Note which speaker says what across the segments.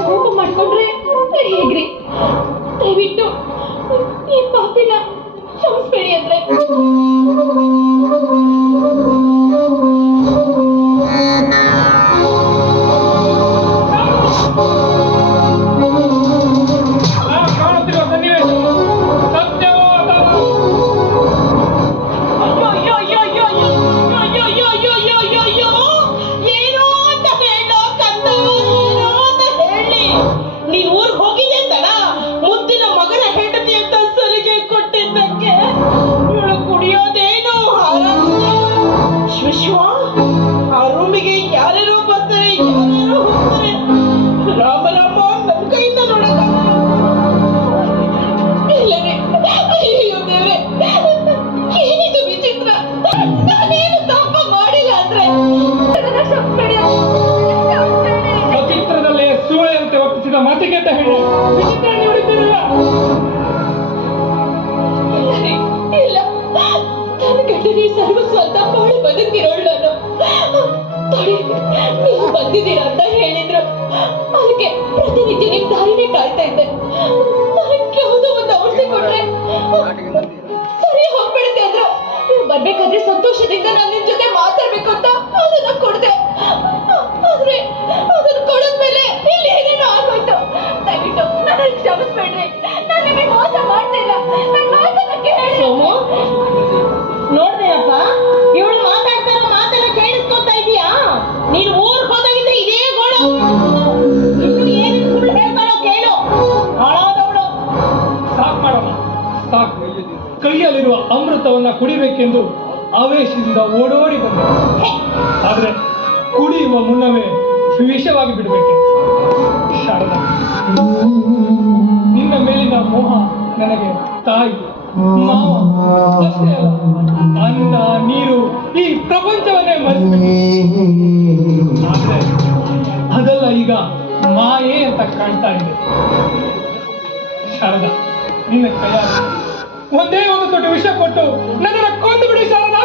Speaker 1: ಕೋಪ ಮಾಡ್ಕೊಂಡ್ರೆ ಹೇಗ್ರಿ ದಯವಿಟ್ಟು ಈ ಪಾಪಿನ ಕ್ಷಮಿಸ್ಬೇಡಿ ಅಂದ್ರೆ. ಸರ್ವಸ್ವ ಅಂತ ಬಾಳಿ ಬದುಕಿರೋಳು ನಾನು ನೋಡಿ ನೀವು ಬಂದಿದ್ದೀರಾ ಅಂತ ಹೇಳಿದ್ರು. ಅದಕ್ಕೆ ಪ್ರತಿನಿತ್ಯ ನಿಮ್ ದಾರಿನೇ ಕಾಯ್ತಾ ಇದ್ದೆ. ನನಗೆ ಯಾವುದೋ ಒಂದು ಔಷಧಿ ಕೊಟ್ರೆ ಸರಿ ಹೋಗ್ಬಿಡುತ್ತೆ ಅಂದ್ರೆ. ನೀವು ಬರ್ಬೇಕಾದ್ರೆ ಸಂತೋಷದಿಂದ ನಾನು ನಿಮ್ ಜೊತೆ ಮಾತಾಡ್ಬೇಕು ಅಂತ
Speaker 2: ಕೈಯಲ್ಲಿರುವ ಅಮೃತವನ್ನ ಕುಡಿಬೇಕೆಂದು ಆವೇಶದಿಂದ ಓಡೋಡಿ ಬಂದರು ಆದ್ರೆ ಕುಡಿಯುವ ಮುನ್ನವೇ ವಿಷವಾಗಿ ಬಿಡಬೇಕೆ? ಶಾರದಾ, ನಿನ್ನ ಮೇಲಿನ ಮೋಹ ನನಗೆ ತಾಯಿ ಅನ್ನ, ನೀರು ಈ ಪ್ರಪಂಚವನ್ನೇ ಆದ್ರೆ ಅದೆಲ್ಲ ಈಗ ಮಾಯೆ ಅಂತ ಕಾಣ್ತಾ ಇದೆ. ಶಾರದಾ, ನಿನ್ನ ಕೈಯಾಗ ಒಂದೇ ಒಂದು ದೊಡ್ಡ ವಿಷಯ ಕೊಟ್ಟು ನನ್ನನ್ನ ಕೊಂದು ಬಿಡಿ ಶಾರದಾ.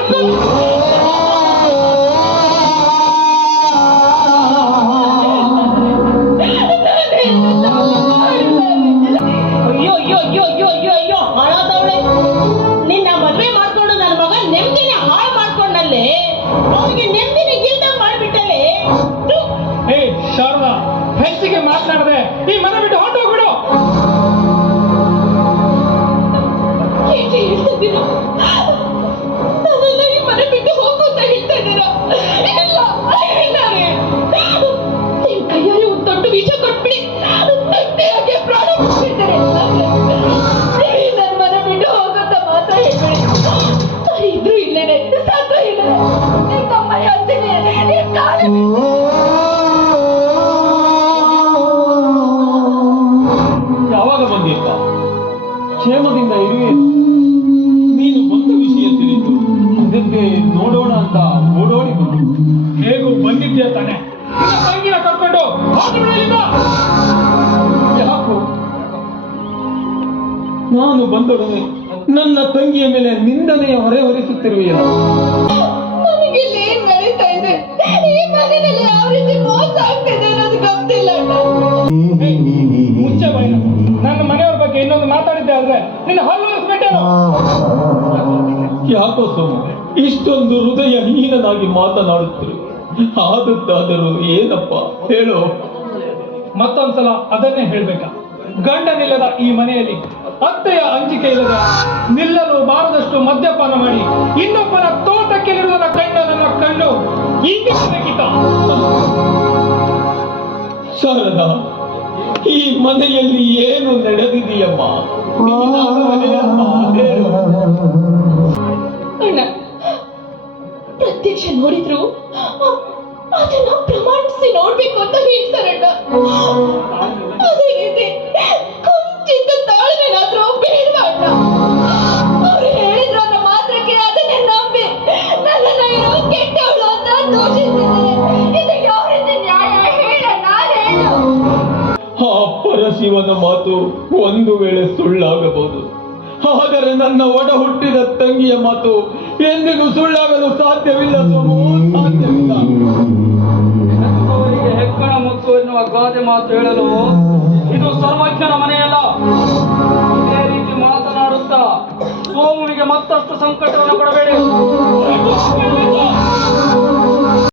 Speaker 2: ಅಂತಾನೆ ತಂಗಿನ ಕರ್ಕೊಂಡು ಹೋಗಿಬಿಡಲಿಲ್ಲ
Speaker 3: ಯಾಕೋ ನಾನು ಬಂದೊಡನೆ ನನ್ನ ತಂಗಿಯ ಮೇಲೆ ನಿಂದನೆಯ ಹೊರೆ ಹೊರಿಸುತ್ತಿರುವೆಯಲ್ಲ
Speaker 2: ಮುಂಚೆ ಬಾಯಿ ನನ್ನ ಮನೆಯವ್ರ ಬಗ್ಗೆ ಇನ್ನೊಂದು ಮಾತಾಡಿದ್ದೆ ಆದ್ರೆ ನಿನ್ನ ಹಲ್ಲು ಹೊರಿಸ್ಬಿಟ್ಟೇನು
Speaker 3: ಯಾಕೋ ಸೋಮ ಇಷ್ಟೊಂದು ಹೃದಯ ಹೀನನಾಗಿ ಮಾತನಾಡುತ್ತಿರು. ಆದದ್ದಾದರೂ ಏನಪ್ಪ? ಹೇಳು.
Speaker 2: ಮತ್ತೊಂದ್ಸಲ ಅದನ್ನೇ ಹೇಳ್ಬೇಕ. ಗಂಡನಿಲ್ಲದ ಈ ಮನೆಯಲ್ಲಿ ಅತ್ತೆಯ ಅಂಜಿಕೆ ಇಲ್ಲದ ನಿಲ್ಲಲು ಬಾರದಷ್ಟು ಮದ್ಯಪಾನ ಮಾಡಿ ಇನ್ನೊಬ್ಬನ ತೋಟಕ್ಕೆ ನಿಲ್ಲದ ಕಂಡ ನನ್ನ ಕಣ್ಣು ಶಾರದ
Speaker 3: ಶಾರದಾ ಈ ಮನೆಯಲ್ಲಿ ಏನು ನಡೆದಿದೆಯಮ್ಮ?
Speaker 1: ಪ್ರತ್ಯಕ್ಷ ನೋಡಿದ್ರು? ಅದನ್ನ ಪ್ರಮಾಣಿಸಿ ನೋಡ್ಬೇಕು ಅಂತ ಹೇಳ್ತಾರಣ್ಣ ಅದೇ ಹೇಳಿದ್ರು
Speaker 3: ಮಾತು ಒಂದು ವೇಳೆ ಸುಳ್ಳಾಗಬಹುದು. ಆದರೆ ನನ್ನ ಒಡ ಹುಟ್ಟಿದ ತಂಗಿಯ ಮಾತು ಎಂದಿಗೂ ಸುಳ್ಳಾಗಲು ಸಾಧ್ಯವಿಲ್ಲ ಸೋಮು ಸಾಧ್ಯವಿಲ್ಲ.
Speaker 4: ಹೆಕ್ಕಣ ಮುತ್ತು ಎನ್ನುವ ಗಾದೆ ಮಾತು ಹೇಳಲು ಇದು ಸರ್ವಜ್ಞನ ಮನೆಯಲ್ಲ. ಇದೇ ರೀತಿ ಮಾತನಾಡುತ್ತಾ ಸೋಮುವಿಗೆ ಮತ್ತಷ್ಟು ಸಂಕಟವನ್ನು ಕೊಡಬೇಡಿ.